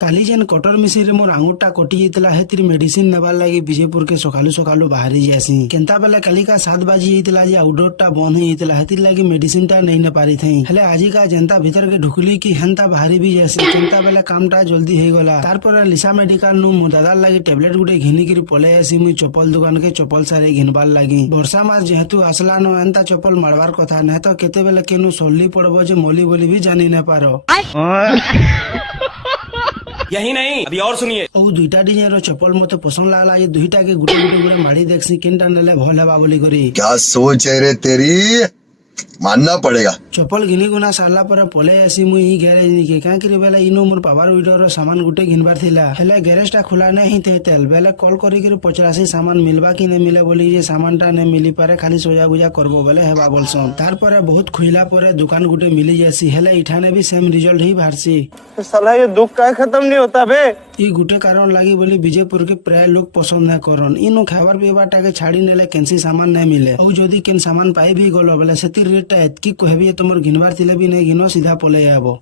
काली जेन cutter मिसी मोर आंगुरटा कटि जाइतला हेतिर medicine नेबार लगी विजयपुर के सकालू सकालू बाहरी जासी केनता बेले काली का 7 बाजी जाइतला जे आउटडोरटा बंद हो जाइतला हेतिर लगी मेडिसिनटा नहीं ने पारी थई हेले आजी का जनता भीतर के ढुकली की हेनता बाहरी भी जासी केनता बेले कामटा जल्दी हो गला तारपर लिसा मेडिकल नु मो दादार लगी टेबलेट गुटे घिनी किरी पले आसी मुई चप्पल दुकान के चप्पल सारे घिनबार लगी वर्षा मास जेहेतु आसला न एंता चप्पल मारबार कथा न तो केते बेले केनु सल्ली पड़बो जे मोली बोली भी जानी न पारो यही नहीं अभी और सुनिए ओ दुईटा डिजाइन रो चप्पल मते पसंद लागला ये दुईटा के गुटे गुटे गुटे माड़ी देखसी केनटा नेले भल हेबा बोली करी क्या सोच है रे तेरी मानना पड़ेगा। चप्पल घिनी गुना सारला पर पले आसी मुई ई गैरेज निके कां करी बेला इनो मोर पावर विडर रो सामान गुटे घिनबार थिला हेले गैरेज टा खुला नहीं थे तेल बेले कॉल करी करी पचरासी सामान मिलबा कि ने मिले बोली जे सामान टा ने मिली पारे खाली सोजा बुजा करबो बेले हेबा बोलसन तार पर बहुत खुइला पर दुकान गुटे मिली जासी हेले इठाने भी सेम रिजल्ट ही बाहरसी साला ये दुख का खत्म नहीं होता बे। ई गुटे कारण लागी बोली विजयपुर के प्राय लोग पसंद न करन इनो खाबार पीबाटा के छाड़ी नेले केनसी सामान नहीं मिले और जदी केन सामान पाई भी गलो बेले सेती रेट टा एतकी कहबी तुमर घिनबार थिले भी नहीं घिनो सीधा पले आबो।